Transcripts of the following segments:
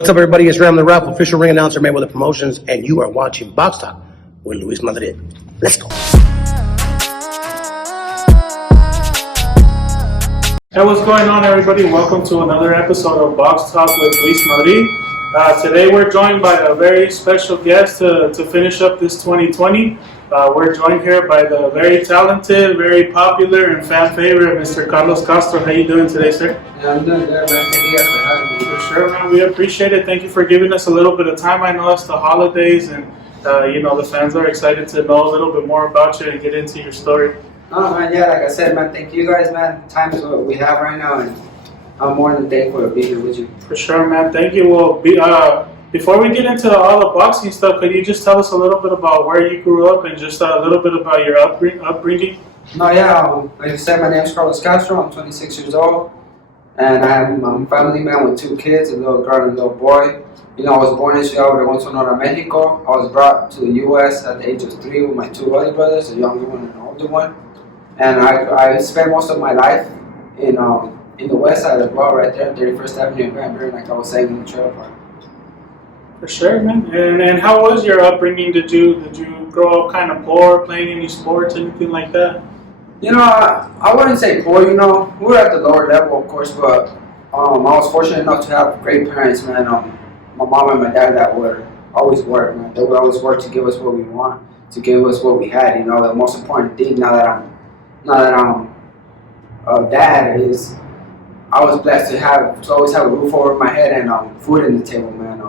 What's up, everybody? It's Ram the Rap, official ring announcer, man with the promotions, and you are watching Box Talk with Luis Madrid. Let's go. Hey, what's going on, everybody? Welcome to another episode of Box Talk with Luis Madrid. Today we're joined by a very special guest to finish up this 2020. We're joined here by the very talented, very popular, and fan favorite, Mr. Carlos Castro. How you doing today, sir? Yeah, I'm doing good, man. Thank you guys for having me. For sure, man. We appreciate it. Thank you for giving us a little bit of time. I know it's the holidays, and the fans are excited to know a little bit more about you and get into your story. Oh, man, yeah, like I said, man, thank you guys, man. Time is what we have right now, and I'm more than thankful to be here with you. For sure, man. Thank you. Well, before we get into all the boxing stuff, could you just tell us a little bit about where you grew up and just a little bit about your upbringing? No, yeah, like I said, my name's Carlos Castro. I'm 26 years old, and I'm a family man with two kids, a little girl and a little boy. You know, I was born in Ciudad Obregón, Sonora, Mexico. I was brought to the U.S. at the age of 3 with my two other brothers, a younger one and an older one. And I spent most of my life in the west side as well, right there, 31st Avenue in Van Buren, like I was saying, in the trailer park. For sure, man. And how was your upbringing? Did you grow up kind of poor, playing any sports, anything like that? You know, I wouldn't say poor, you know. We were at the lower level, of course, but I was fortunate enough to have great parents, man. My mom and my dad that would always work, man. They would always work to give us what we want, to give us what we had, you know. The most important thing now that I'm a dad is I was blessed to always have a roof over my head and food in the table, man.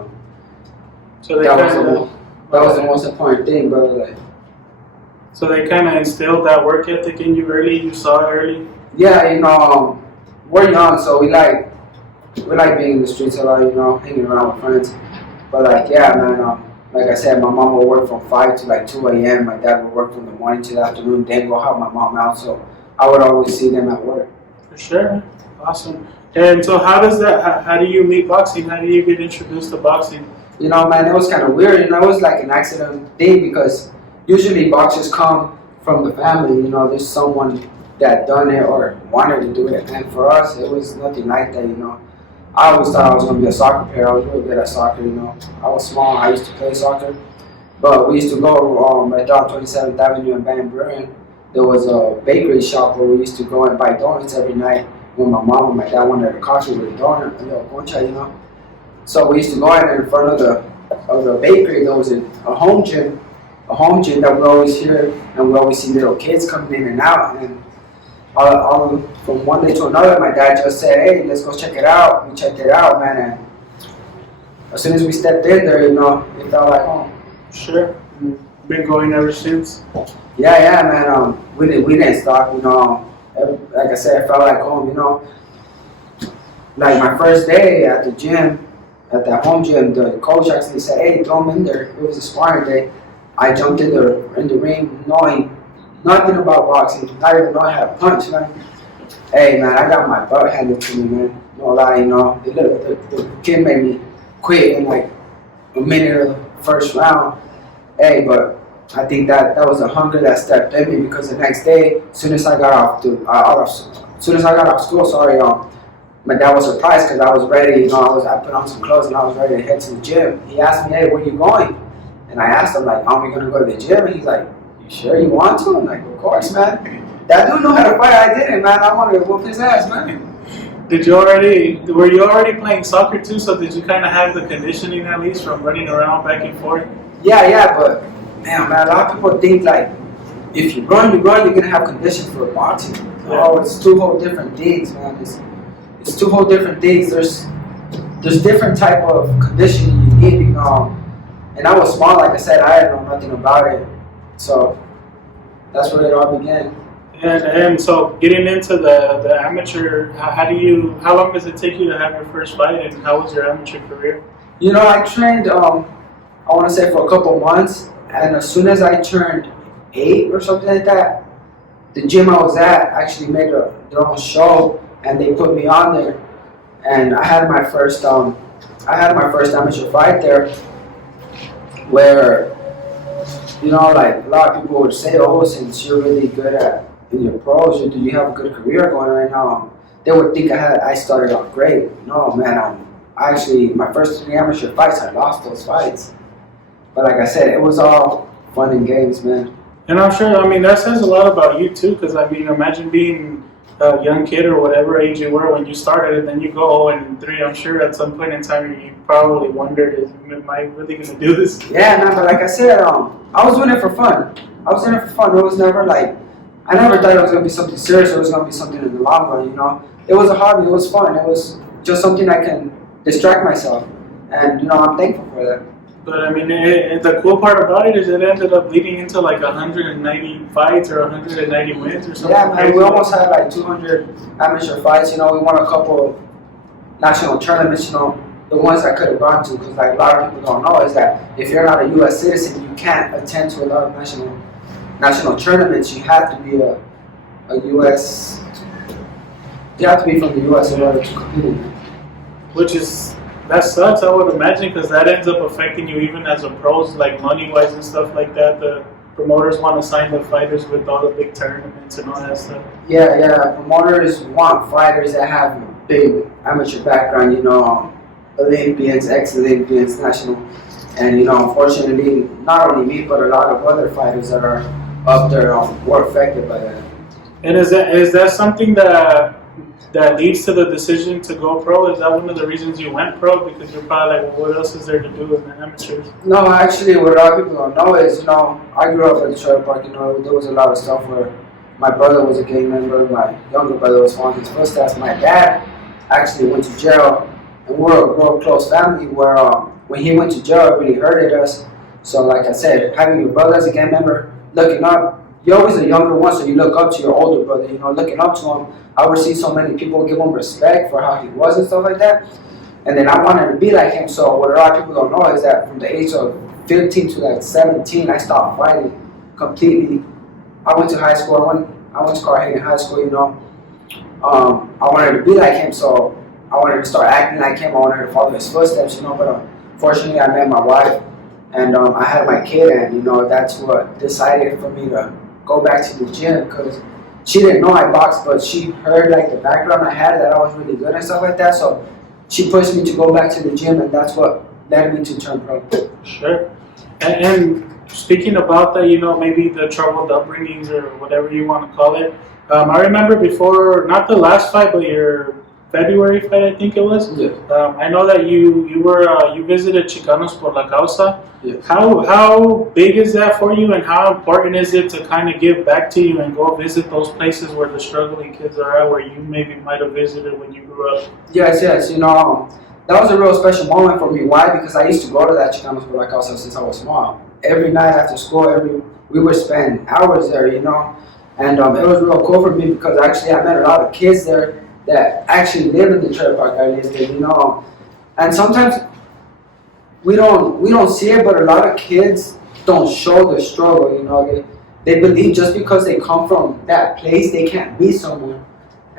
So that was the most important thing, brother. So they kind of instilled that work ethic in you early. You saw it early. Yeah, you know, we're young, so we like being in the streets a lot, you know, hanging around with friends. But like, yeah, man. Like I said, my mom would work from 5 to like 2 a.m. My dad would work from the morning to the afternoon. Then go help my mom out, so I would always see them at work. For sure, awesome. And so, how do you meet boxing? How do you get introduced to boxing? You know, man, it was kind of weird. You know, it was like an accident thing because usually boxers come from the family. You know, there's someone that done it or wanted to do it. And for us, it was nothing like that, you know. I always thought I was going to be a soccer player. I was really good at soccer, you know. I was small. I used to play soccer. But we used to go right down 27th Avenue in Van Buren. There was a bakery shop where we used to go and buy donuts every night when my mom and my dad wanted a coffee with a donut, a little concha, you know. So we used to go in front of the bakery. There was a home gym that we always hear, and we always see little kids coming in and out. And all from one day to another, my dad just said, "Hey, let's go check it out." We checked it out, man, and as soon as we stepped in there, you know, it felt like home. Sure, been going ever since. Yeah, man. We didn't stop, you know. Like I said, it felt like home, you know. Like my first day at the gym. At that home gym, the coach actually said, "Hey, throw him in there." It was a sparring day. I jumped in the ring knowing nothing about boxing, not even knowing how to punch, man. Hey, man, I got my butt handed to me, man. No lie, you know. The kid made me quit in like a minute of the first round. Hey, but I think that was a hunger that stepped in me because the next day, as soon as I got off school, my dad was surprised because I was ready, you know, I put on some clothes and I was ready to head to the gym. He asked me, "Hey, where you going?" And I asked him, like, "Are we going to go to the gym?" And he's like, "You sure you want to?" I'm like, "Of course, man. That dude knew how to fight. I didn't, man. I wanted to whoop his ass, man." Were you already playing soccer too? So did you kind of have the conditioning at least from running around back and forth? Yeah, but man, a lot of people think like, if you run, you're going to have condition for boxing. Yeah. Oh, it's two whole different things, man. It's two whole different things. There's different type of conditioning you need, you know. And I was small, like I said, I didn't know nothing about it. So that's where it all began. And so getting into the amateur, how long does it take you to have your first fight, and how was your amateur career? You know, I trained, I want to say for a couple months, and as soon as I turned 8 or something like that, the gym I was at actually made their own show. And they put me on there, and I had my first amateur fight there, where, you know, like a lot of people would say, "Oh, since you're really good in your pros, do you have a good career going right now?" They would think I started off great. No, man, my first 3 amateur fights, I lost those fights. But like I said, it was all fun and games, man. And I'm sure, I mean, that says a lot about you too, because I mean, imagine being a young kid or whatever age you were when you started, and then you go 0-3. I'm sure at some point in time you probably wondered, am I really going to do this? Yeah, man, but like I said, I was doing it for fun. It was never like, I never thought it was going to be something serious or it was going to be something in the long run, you know. It was a hobby, it was fun, it was just something I can distract myself. And, you know, I'm thankful for that. But I mean, the cool part about it is it ended up leading into like 190 fights or 190 wins or something. Yeah, man, we almost had like 200 amateur fights. You know, we won a couple of national tournaments. You know, the ones I could have gone to, because like a lot of people don't know is that if you're not a U.S. citizen, you can't attend to a lot of national tournaments. You have to be a U.S. You have to be from the U.S. in order to compete. Which is. That sucks, I would imagine, because that ends up affecting you even as a pros, like money-wise and stuff like that. The promoters want to sign the fighters with all the big tournaments and all that stuff. Yeah. Promoters want fighters that have a big amateur background, you know, Olympians, ex-Olympians, national. And, you know, unfortunately, not only me, but a lot of other fighters that are up there were affected by that. And is that something that leads to the decision to go pro? Is that one of the reasons you went pro? Because you're probably like, well, what else is there to do in the amateurs? No, actually, what a lot of people don't know is, you know, I grew up at the trailer park. You know, there was a lot of stuff where my brother was a gang member, my younger brother was following his footsteps. My dad actually went to jail, and we're a real close family where when he went to jail, it really hurted us. So, like I said, having your brother as a gang member, looking up, you're always the younger one, so you look up to your older brother, you know, looking up to him. I would see so many people give him respect for how he was and stuff like that. And then I wanted to be like him. So what a lot of people don't know is that from the age of 15 to like 17, I stopped fighting completely. I went to high school. I went to Carhagen High School, you know. I wanted to be like him, so I wanted to start acting like him. I wanted to follow his footsteps, you know. But fortunately, I met my wife, and I had my kid, and, you know, that's what decided for me to go back to the gym, because she didn't know I boxed, but she heard like the background I had, that I was really good and stuff like that. So she pushed me to go back to the gym, and that's what led me to turn pro. Sure. And speaking about that, you know, maybe the troubled upbringings or whatever you want to call it. I remember before, not the last fight, but your February fight, I think it was. Yeah. I know that you visited Chicanos por la Causa. Yeah. How big is that for you, and how important is it to kind of give back to you and go visit those places where the struggling kids are at, where you maybe might have visited when you grew up? Yes. You know, that was a real special moment for me. Why? Because I used to go to that Chicanos por la Causa since I was small. Every night after school, we would spend hours there, you know. And it was real cool for me because actually I met a lot of kids there that actually live in the trailer park I lived in, you know. And sometimes we don't see it, but a lot of kids don't show the struggle, you know. They believe just because they come from that place, they can't be someone.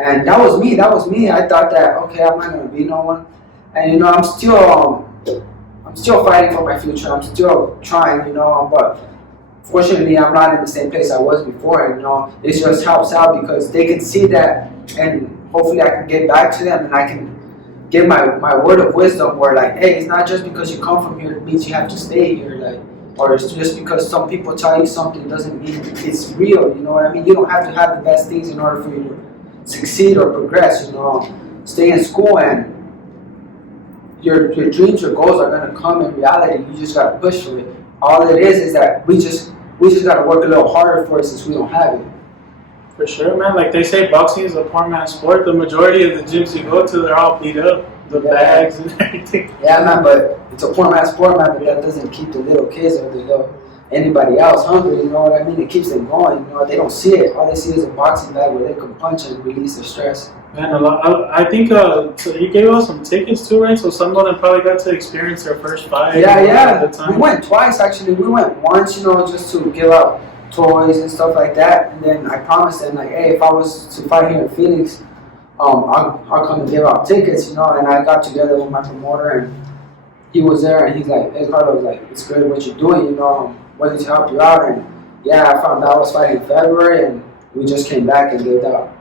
And that was me. I thought that, okay, I'm not gonna be no one. And, you know, I'm still fighting for my future. I'm still trying, you know. But fortunately, I'm not in the same place I was before. And, you know, it just helps out because they can see that, and hopefully I can get back to them, and I can give my word of wisdom where, like, hey, it's not just because you come from here it means you have to stay here, like, or it's just because some people tell you something doesn't mean it's real, you know what I mean? You don't have to have the best things in order for you to succeed or progress, you know. Stay in school, and your dreams, your goals are gonna come in reality. You just gotta push for it. All it is that we just gotta work a little harder for it since we don't have it. For sure, man. Like they say, boxing is a poor man's sport. The majority of the gyms you go to, they're all beat up. The bags and everything. Yeah, man, but it's a poor man's sport, man, but that doesn't keep the little kids or anybody else hungry, you know what I mean? It keeps them going, you know. They don't see it. All they see is a boxing bag where they can punch and release their stress. Man, I think so you gave us some tickets too, right? So some of them probably got to experience their first fight. Yeah. At the time. We went twice, actually. We went once, you know, just to give out toys and stuff like that. And then I promised them, like, hey, if I was to fight here in Phoenix, I'll come and give out tickets, you know. And I got together with my promoter, and he was there, and he's like, hey, Carlos, like, it's good what you're doing, you know, I'm willing to help you out. And yeah, I found out I was fighting in February, and we just came back and gave out.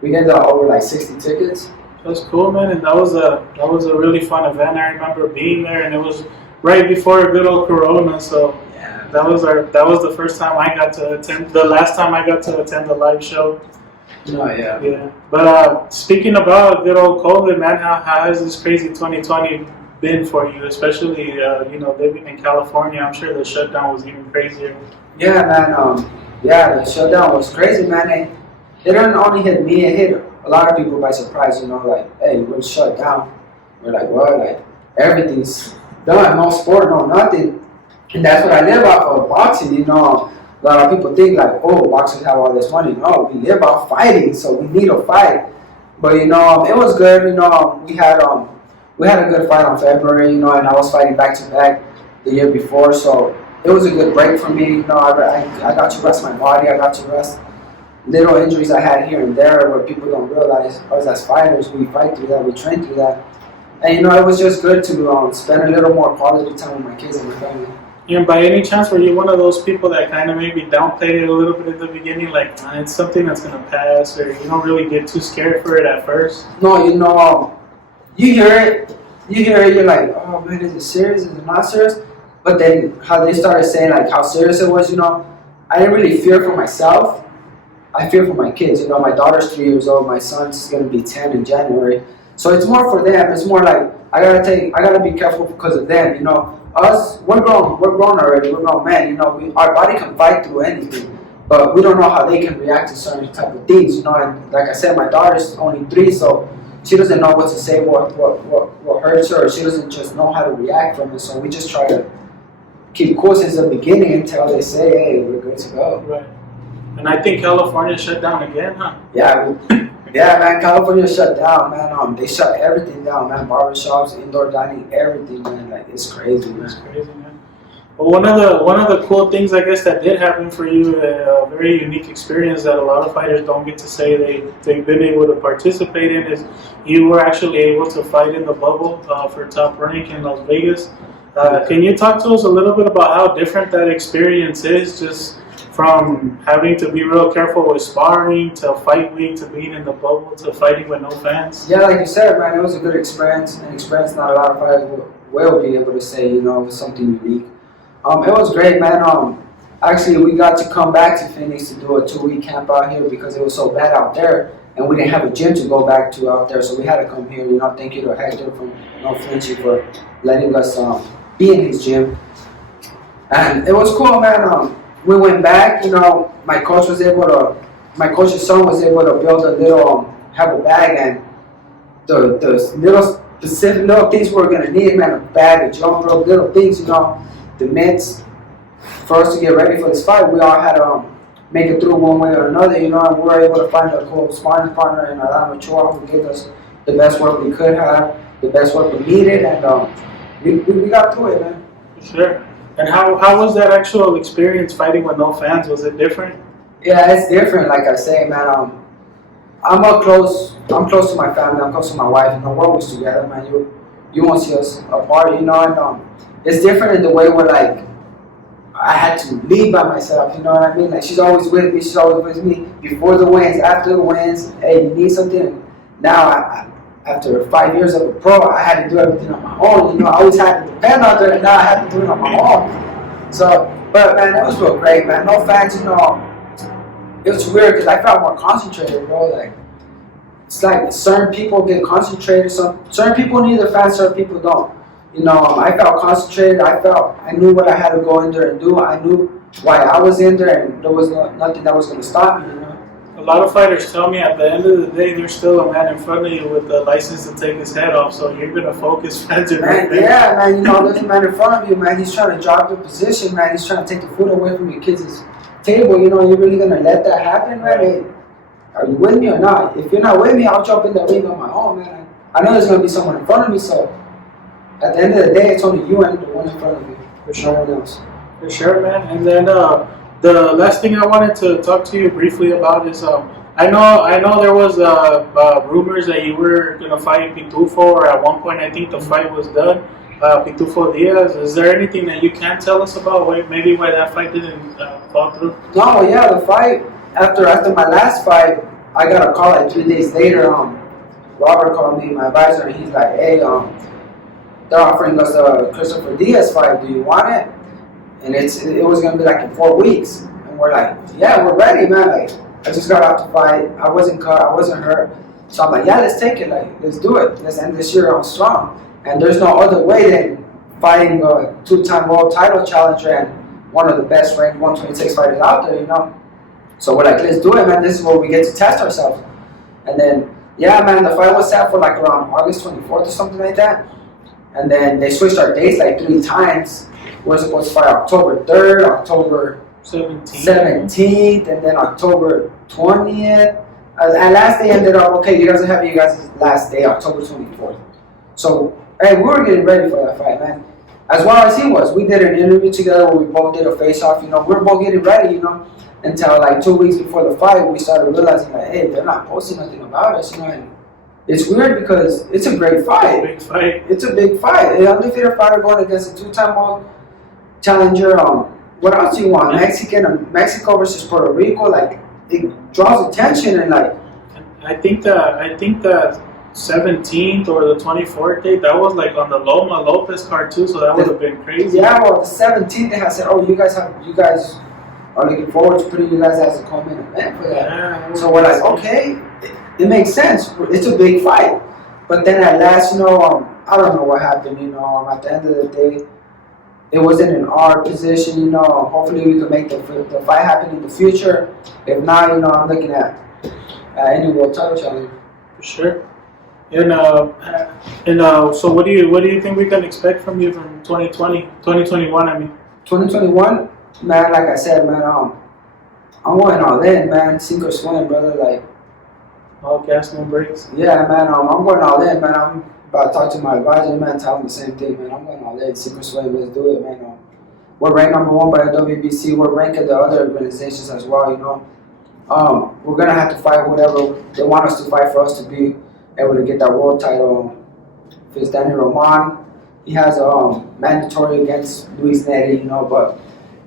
We gave out over like 60 tickets. That's cool, man. And that was a really fun event. I remember being there, and it was right before a good old Corona. So Yeah. that was the first time I got to attend. The last time I got to attend the live show. No, yeah. Yeah. But speaking about good old COVID, man, how has this crazy 2020 been for you? Especially living in California. I'm sure the shutdown was even crazier. Yeah, man. Yeah, the shutdown was crazy, man. It didn't only hit me; it hit a lot of people by surprise. Like, hey, we're shut down. We're like, what? Like, everything's done. No sport, no nothing. And that's what I live off of, boxing. A lot of people think like, oh, boxers have all this money. No, we live off fighting, so we need to fight. But it was good. We had a good fight on February. And I was fighting back to back the year before, so it was a good break for me. I got to rest my body. I got to rest little injuries I had here and there where people don't realize us as fighters, we fight through that, we train through that. And it was just good to spend a little more quality time with my kids and my family. And by any chance, were you one of those people that kind of maybe downplayed it a little bit at the beginning, like it's something that's going to pass, or you don't really get too scared for it at first? No, you hear it, you're like, oh man, is it serious, is it not serious? But then how they started saying like how serious it was, I didn't really fear for myself. I fear for my kids. My daughter's 3 years old. My son's gonna be 10 in January. So it's more for them. It's more like I gotta be careful because of them. Us, we're grown already. We're grown men. Our body can fight through anything, but we don't know how they can react to certain type of things. And like I said, my daughter's only 3, so she doesn't know what to say, what hurts her. She doesn't just know how to react from it. So we just try to keep cool since the beginning until they say, hey, we're good to go. Right. And I think California shut down again, huh? Yeah, man. California shut down, man. They shut everything down, man. Barbershops, indoor dining, everything, man. Like it's crazy, man. It's crazy, man. Well, one of the cool things I guess that did happen for you, a very unique experience that a lot of fighters don't get to say they've been able to participate in, is you were actually able to fight in the bubble for Top Rank in Las Vegas. Can you talk to us a little bit about how different that experience is, just from having to be real careful with sparring, to fight week, to being in the bubble, to fighting with no fans? Yeah, like you said, man, it was a good experience. An experience not a lot of fighters will be able to say, it was something unique. It was great, man. Actually, we got to come back to Phoenix to do a 2-week camp out here because it was so bad out there, and we didn't have a gym to go back to out there, so we had to come here. Thank you to Hector from No Flinchy for letting us be in his gym. And it was cool, man. We went back, my coach's son was able to build a little, have a bag, and the little specific little things we're going to need, man, a bag, a jump rope, little things, the mitts, for us to get ready for this fight. We all had to make it through one way or another, and we were able to find a cool sparring partner in Adam Ochoa who gave us the best work we could have, the best work we needed, and we got through it, man. Sure. And how was that actual experience fighting with no fans? Was it different? Yeah, it's different. Like I say, man, I'm close to my family. I'm close to my wife. We're always together, man. You won't see us apart, and it's different in the way where like I had to lead by myself. You know what I mean? Like she's always with me. She's always with me before the wins, after the wins. Hey, you need something? Now after 5 years of a pro, I had to do everything on my own. I always had to depend on it, and now I have to do it on my own. So, but man, that was real great, man. No fans, it was weird because I felt more concentrated, bro. Like, it's like certain people get concentrated. Certain people need the fans, certain people don't. I felt concentrated. I knew what I had to go in there and do. I knew why I was in there, and there was nothing that was going to stop me, A lot of fighters tell me at the end of the day, there's still a man in front of you with the license to take his head off, so you're going to focus fans in man, yeah, man, there's a man in front of you, man. He's trying to drop the position, man. He's trying to take the food away from your kids' table. You're really going to let that happen, man? Hey, are you with me or not? If you're not with me, I'll jump in the ring on my own, man. I know there's going to be someone in front of me, so at the end of the day, it's only you and the one in front of you. For sure. No one else. For sure, man. And then the last thing I wanted to talk to you briefly about is I know there was rumors that you were gonna fight Pitufo, or at one point I think the fight was done. Pitufo Diaz. Is there anything that you can tell us about maybe why that fight didn't fall through? No, yeah, the fight after my last fight, I got a call like 3 days later. Robert called me, my advisor, and he's like, hey, they're offering us a Christopher Diaz fight. Do you want it? And it was gonna be like in 4 weeks. And we're like, yeah, we're ready, man. Like, I just got out to fight. I wasn't cut. I wasn't hurt. So I'm like, yeah, let's take it. Like, let's do it. Let's end this year on strong. And there's no other way than fighting a 2-time world title challenger and one of the best ranked 126 fighters out there, you know. So we're like, let's do it, man. This is where we get to test ourselves. And then, yeah, man, the fight was set for like around August 24th or something like that. And then they switched our dates like 3 times. We're supposed to fight October 3rd, October 17th, and then October 20th. And last day ended up, okay, you guys have you guys' last day, October 24th. So, hey, we were getting ready for that fight, man. As well as he was. We did an interview together where we both did a face-off, you know. We were both getting ready, you know. Until like 2 weeks before the fight, we started realizing that, hey, they're not posting nothing about us, you know. And it's weird because it's a great fight. Big fight. It's a big fight. An undefeated fighter going against a 2-time world challenger. What else do you want? Mexico versus Puerto Rico. Like, it draws attention and like. I think the 17th or the 24th date, that was like on the Loma Lopez card too, so that would have been crazy. Yeah, well, the 17th they had said, oh, you guys are looking forward to putting you guys as a co-main event for that. Yeah, So we're like, okay, it makes sense. It's a big fight. But then at last, you know, I don't know what happened, you know. At the end of the day, it wasn't in our position, you know. Hopefully we can make the fight happen in the future. If not, you know, I'm looking at any world title challenge. for sure. And so what do you think we can expect from you from 2021? I mean, 2021, man. Like I said, man, I'm going all in, man. Sink or swim, brother. Like, all gas, no brakes. yeah, man. I'm going all in, man. I'm about to talk to my advisor, man. Tell him the same thing, man. I'm going all in. Sink or swim. Let's do it, man. We're ranked #1 by the WBC. We're ranked at the other organizations as well, you know. We're gonna have to fight whatever they want us to fight for us to be able to get that world title. If it's Danny Roman, he has mandatory against Luis Neri, you know. But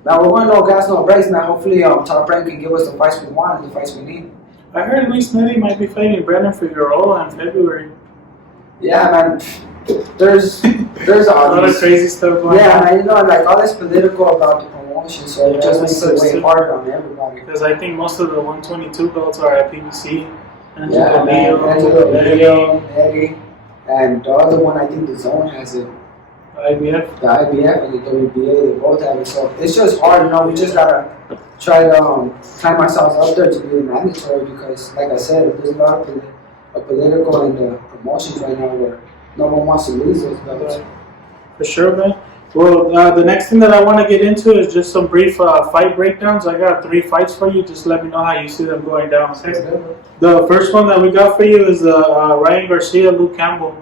now we're going no gas, no brakes, man. Hopefully, Top Rank can give us the fights we want and the fights we need. I heard Luis Neri might be fighting Brandon Figueroa in February. Yeah, man. There's A all lot of these. crazy stuff going Yeah, on. man. You know, like all this political about the promotion, so it just makes it way harder on everybody. Because I think most of the 122 belts are at PBC. Yeah, man. Angelo Leo, Eddie, and the other one, I think the Zone has it. IBF. The IBF and the WBA, they both have it. So it's just hard, you know. We just gotta try to climb ourselves up there to be the mandatory because, like I said, there's a lot of political in the promotions right now where no one wants to lose those belts. For sure, man. Well, the next thing that I want to get into is just some brief fight breakdowns. I got 3 fights for you. Just let me know how you see them going down. Okay? The first one that we got for you is Ryan Garcia, Luke Campbell.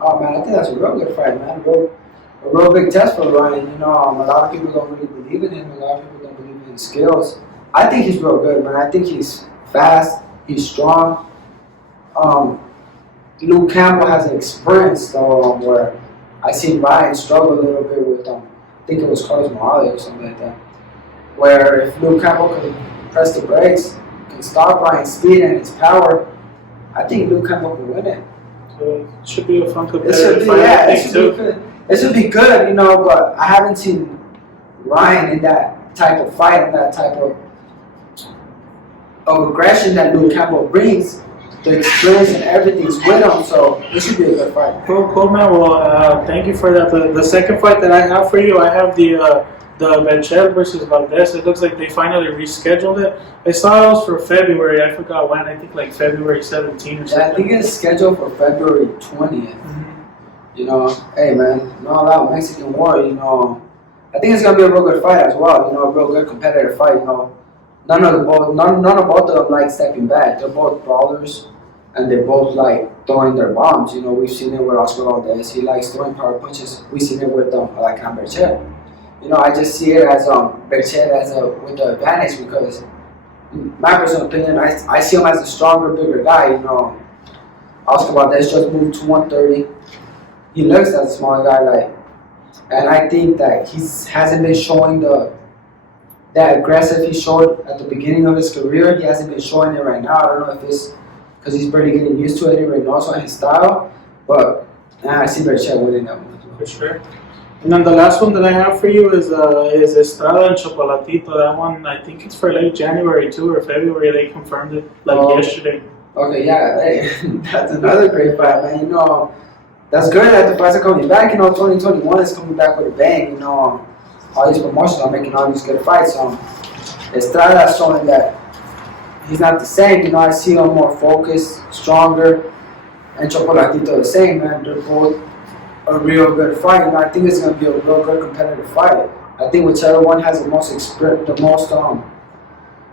Oh man, I think that's a real good fight, man. A real big test for Ryan. You know, a lot of people don't really believe in him. A lot of people don't believe in his skills. I think he's real good, man. I think he's fast. He's strong. Luke Campbell has an experience though, where I seen Ryan struggle a little bit with I think it was Carlos Morales or something like that. Where if Luke Campbell could press the brakes, can stop Ryan's speed and his power, I think Luke Campbell can win it. So it should be a fun It competitive should be, fight. yeah, I it think, should too. be good. It should be good, you know, but I haven't seen Ryan in that type of fight and that type of aggression that Luke Campbell brings. The experience and everything's with him, so this should be a good fight. Cool, man. Well, thank you for that. The second fight that I have for you, I have the Benchel versus Valdez. It looks like they finally rescheduled it. I saw it was for February. I forgot when. I think like February 17th or Yeah, I something. think it's scheduled for February 20th. You know, hey man, not allowed Mexican war, you know. I think it's gonna be a real good fight as well, you know, a real good competitive fight, you know. None of both of them like stepping back. They're both brawlers and they both like throwing their bombs. You know, we've seen it with Oscar Valdez. He likes throwing power punches. We've seen it with Berchel. You know, I just see it as Berchel with the advantage because my personal opinion, I see him as a stronger, bigger guy, you know. Oscar Valdez just moved to 130. He looks as a smaller guy, like, and I think that he hasn't been showing that aggressive he showed at the beginning of his career. He hasn't been showing it right now. I don't know if it's because he's barely getting used to it right now, so his style. But I see Berchel winning that one. For sure. And then the last one that I have for you is Estrada and Chocolatito. That one, I think it's for late January too or February. They confirmed it yesterday. Okay, yeah, hey, that's another great fight, man. You know, that's good that the fights are coming back. You know, 2021 is coming back with a bang. You know, all these promotions are making all these good fights. Estrada showing that he's not the same. You know, I see him more focused, stronger, and Chocolatito the same, man. They're both a real good fight. You know, I think it's going to be a real good competitive fight. I think whichever one has the most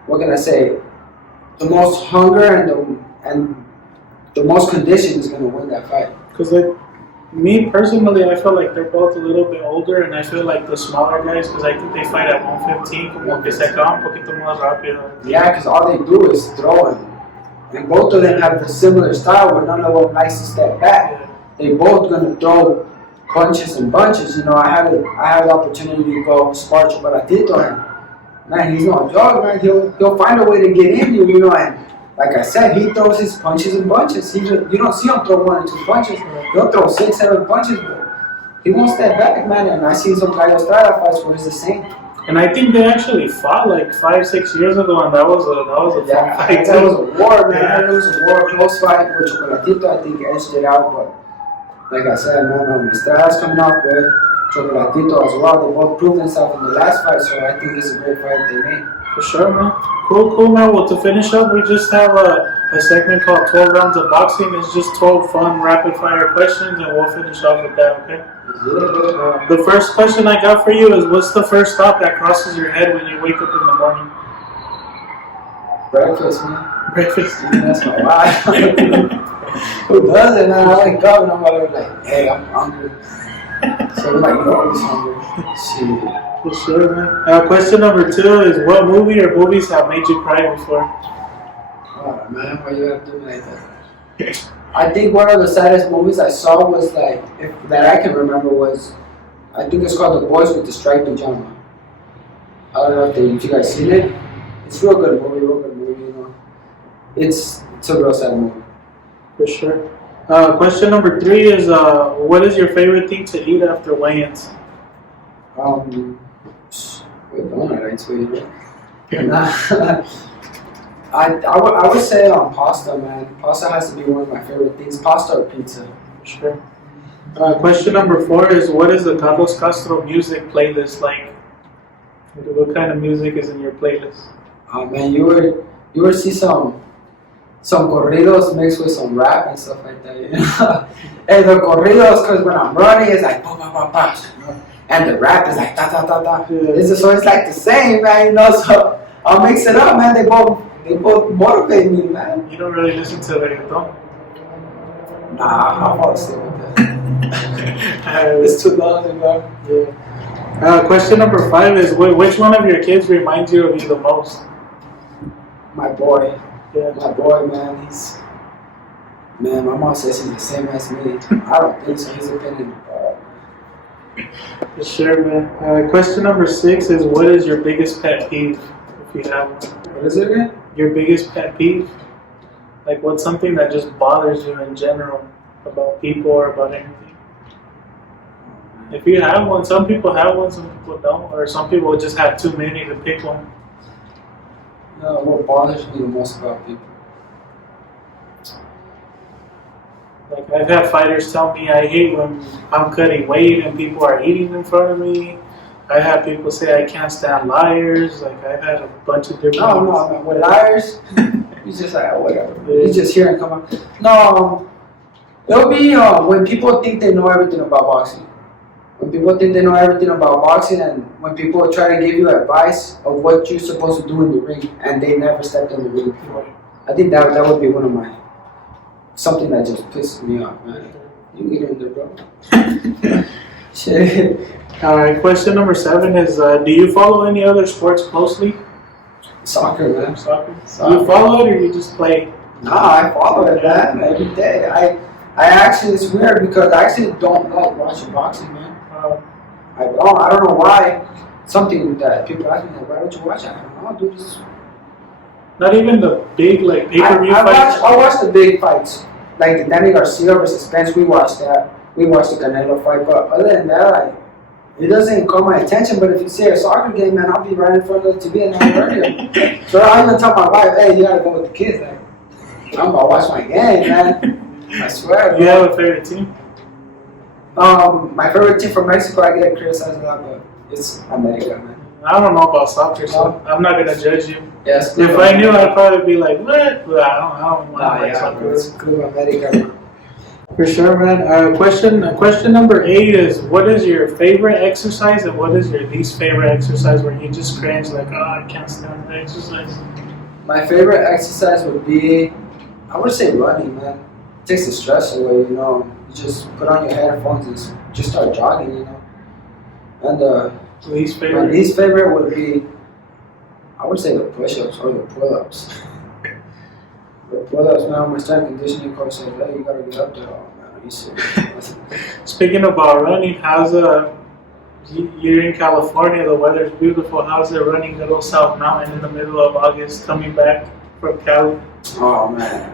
what can I say, the most hunger and the most condition is going to win that fight. Because me personally, I feel like they're both a little bit older, and I feel like the smaller guys, because I think they fight at 115, como que se acaba un poquito más rápido. Yeah, because all they do is throw him. And both of them have the similar style where none of them likes to step back. Yeah. They both going to throw punches and bunches. You know, I had the opportunity to go spar Chocolatito, and man, he's no joke, man. He'll find a way to get in you know, and like I said, he throws his punches and bunches. You don't see him throw 1 or 2 punches. He'll throw 6, 7 punches, but he won't step back, man. And I see some Gallo Estrada fights where it's the same. And I think they actually fought like 5-6 years ago, and that was a fun fight. That was a war, man. It was a war, close fight with Chocolatito. I think edged it out, but like I said, man, Estrada's coming out good. Chocolatito as well. They both proved themselves in the last fight, so I think it's a great fight they made. For sure, man. Cool, man. Well, to finish up, we just have a segment called 12 Rounds of Boxing. It's just 12 fun, rapid-fire questions, and we'll finish off with that, okay? Yeah. The first question I got for you is, what's the first thought that crosses your head when you wake up in the morning? Breakfast, man. Breakfast. Yeah, that's my life. Who doesn't, man? I wake up and I'm like, hey, I'm hungry. So I'm like, you're always hungry. Shit. For sure, man. Question number 2 is, what movie or movies have made you cry before? Oh, man, why you gotta do me like that? I think one of the saddest movies I saw was that I can remember was, I think it's called The Boys with the Striped Pajama. I don't know if you guys seen it. It's a real good movie, you know. It's a real sad movie. For sure. Question number 3 is, what is your favorite thing to eat after weigh-ins? Wait, donut, I tweeted it. I would say pasta, man. Pasta has to be one of my favorite things. Pasta or pizza. For sure. Question number 4 is, what is the Carlos Castro music playlist like? What kind of music is in your playlist? Man, you would see some corridos mixed with some rap and stuff like that. You know? And the corridos, because when I'm running, it's like pa pa pa pa. And the rap is like ta ta ta ta. Yeah. So it's like the same, man. You know, so I'll mix it up, man. They both motivate me, man. You don't really listen to reggaeton? Nah, I'll fall asleep with that. It's too long, man. Yeah. Question number 5 is, which one of your kids reminds you of you the most? My boy. Yeah. My boy, man. Man, my mom says he's the same as me. I don't think so. He's a opinion. For sure, man. Question number 6 is, what is your biggest pet peeve, if you have one? What is it again? Your biggest pet peeve? Like, what's something that just bothers you in general about people or about anything? If you have one, some people have one, some people don't, or some people just have too many to pick one. No, what bothers me the most about people? Like, I've had fighters tell me I hate when I'm cutting weight and people are eating in front of me. I have people say I can't stand liars. Like, I've had a bunch of different No, with liars, you just like, oh, whatever. Yeah. You just hear and come on. No, it'll be when people think they know everything about boxing. When people think they know everything about boxing, and when people try to give you advice of what you're supposed to do in the ring, and they never stepped in the ring before. I think that would be one of my, something that just pisses me off, man. You get in there, bro. Shit. Alright, question number 7 is, do you follow any other sports closely? Soccer, man. Soccer? Do you follow it or you just play? Nah, I follow it, man, every day. I actually, it's weird because I actually don't like watching boxing, man. I don't know why. Something that people ask me, like, why don't you watch it? I don't know, dude. Not even the big like pay-per-view fights. I watched the big fights, like the Danny Garcia versus Spence. We watched that. We watched the Canelo fight, but other than that, like, it doesn't call my attention. But if you say a soccer game, man, I'll be right in front of the TV and I'm earlier. So I even tell my wife, "Hey, you gotta go with the kids." Like, I'm gonna watch my game, man. I swear. Do you have a favorite team? My favorite team from Mexico, I get criticized a lot, but it's America, man. I don't know about soccer, so I'm not gonna judge you. Yes. If I knew, I'd probably be like, "What?" But I don't want to like soccer. It's Club America, man. For sure, man. Question number 8 is: what is your favorite exercise and what is your least favorite exercise where you just cringe like, "Oh, I can't stand the exercise"? My favorite exercise would be, I would say running, man. It takes the stress away, you know. You just put on your headphones and just start jogging, you know. And Least my favorite? least favorite would be, I would say the push-ups or the pull-ups. The pull-ups, man. My strength conditioning coach said, "Hey, you gotta get up there." Oh, man, are you serious? Speaking about running, how's you're in California, the weather's beautiful. How's it running Little South Mountain in the middle of August coming back from Cali? Oh, man.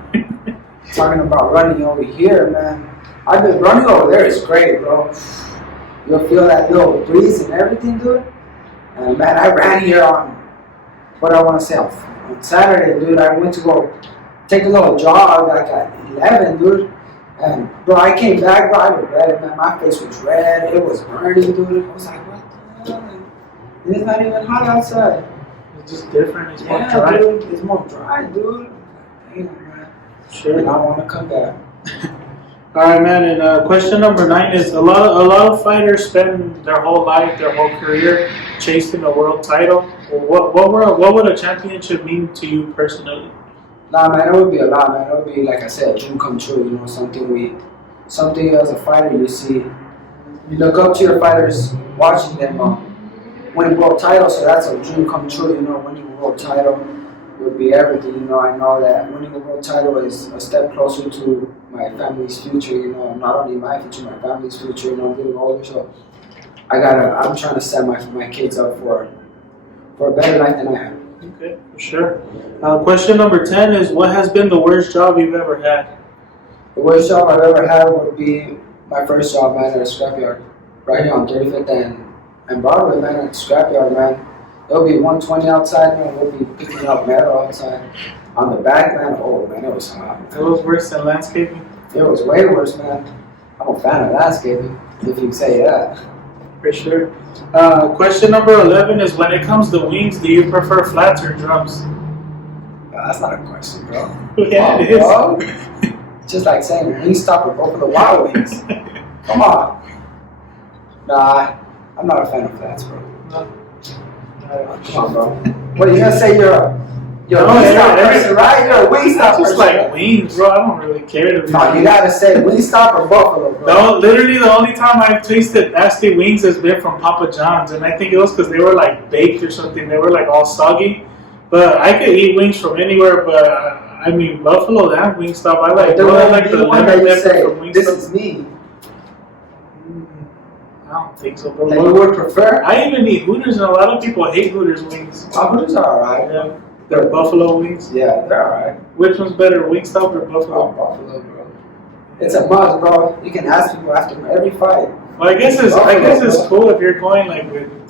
Talking about running over here, man. I've been running over there. It's great, bro. You'll feel that little breeze and everything, dude. And man, I ran here on, what I want to say, on Saturday, dude. I went to go take a little jog like at 11, dude. And bro, I came back, bro. I regret it, man. My face was red. It was burning, dude. I was like, what the hell? It's not even hot outside. It's just different. It's more Yeah, dry. dude. It's more dry, dude. Damn, man. Sure. And I want to come back. All right, man. And question number 9 is: a lot of fighters spend their whole life, their whole career, chasing a world title. Well, what would a championship mean to you personally? Nah, man, it would be a lot, man. It would be, like I said, a dream come true. You know, something as a fighter you see. You look up to your fighters, watching them win world titles. So that's a dream come true. You know, winning a world title would be everything. You know, I know that winning a world title is a step closer to my family's future. You know, not only my future, my family's future. You know, I'm getting older, so I'm trying to set my kids up for a better life than I have. Okay, for sure. Question number 10 is: what has been the worst job you've ever had? The worst job I've ever had would be my first job, man, at a scrapyard. Right here on 35th and Broadway, man, at the scrapyard, man. It'll be 120 outside, man. We'll be picking up metal outside. On the back, man, oh, man, it was hot. It was worse than landscaping? It was way worse, man. I'm a fan of landscaping, if you say that. For sure. Question number 11 is: when it comes to wings, do you prefer flats or drums? That's not a question, bro. Yeah, it is. Bro. Just like saying Wingstop or Buffalo Wild Wings. Come on. Nah, I'm not a fan of flats, bro. No. Come on, bro. What are you gonna say? You're a No, Wingstop yeah, person, right? You're a Wingstop Just person. like wings, bro. I don't really care to be No, you gotta say Wingstop or Buffalo, bro. No, literally the only time I've tasted nasty wings has been from Papa John's, and I think it was because they were like baked or something. They were like all soggy. But I could eat wings from anywhere, but I mean Buffalo and Wingstop. I like the one lemon that you pepper say, from this Wingstop. is me. I don't think so. But That you would prefer? I even eat Hooters, and a lot of people hate Hooters wings. Hooters are alright. Yeah, they're Buffalo wings. Yeah, they're alright. Which one's better, Wingstop or Oh, Buffalo? Buffalo, bro. It's a must, bro. You can ask people after every fight. Well, I guess it's Buffalo, cool if you're going like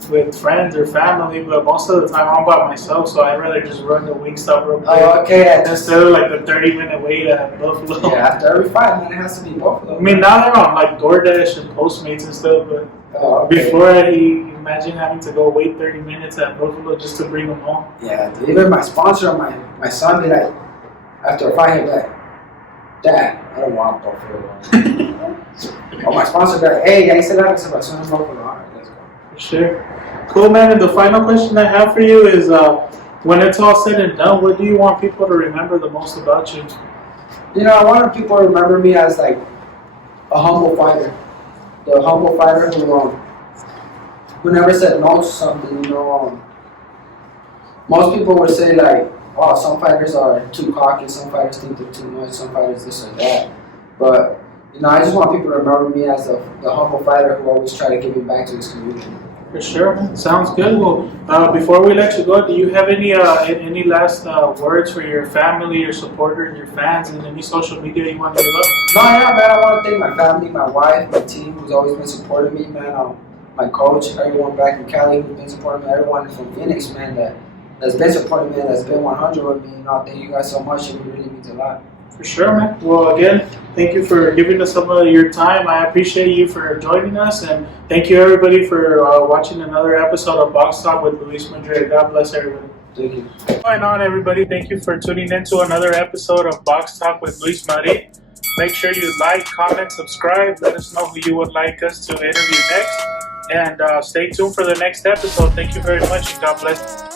with friends or family, but most of the time I'm by myself, so I'd rather just run the Wingstop real quick Oh, okay. instead of like the 30-minute wait at Buffalo. Yeah, after every fight, man, it has to be Buffalo. I mean, now they're on like DoorDash and Postmates and stuff, but okay. before imagine having to go wait 30 minutes at Buffalo just to bring them home. Yeah, dude, even my sponsor, my son, be like, after a fight, he'd be like, Dad, I don't want Buffalo. Oh, my sponsor be like, hey, I said that, I said Buffalo. All right, let's go. For sure. Cool, man. And the final question I have for you is, when it's all said and done, what do you want people to remember the most about you? You know, I want people to remember me as like a humble fighter. The humble fighter who never said no to something, you know. Most people would say like, oh, some fighters are too cocky, some fighters think they're too much, some fighters this or that. But, I just want people to remember me as the humble fighter who always try to give it back to his community. For sure, man. Sounds good. Well, before we let you go, do you have any last words for your family, your supporters, your fans, and any social media you want to give up? No, yeah, man. I want to thank my family, my wife, my team who's always been supporting me, man. My coach, everyone back in Cali who's been supporting me, everyone from Phoenix, man, that's been supporting me, that's been 100 with me. Thank you guys so much. It really means a lot. For sure, man. Well, again, thank you for giving us some of your time. I appreciate you for joining us, and thank you everybody for watching another episode of Box Talk with Luis Madrid. God bless everybody. Thank you. What's going on, everybody? Thank you for tuning in to another episode of Box Talk with Luis Madrid. Make sure you like, comment, subscribe. Let us know who you would like us to interview next, and stay tuned for the next episode. Thank you very much, and God bless.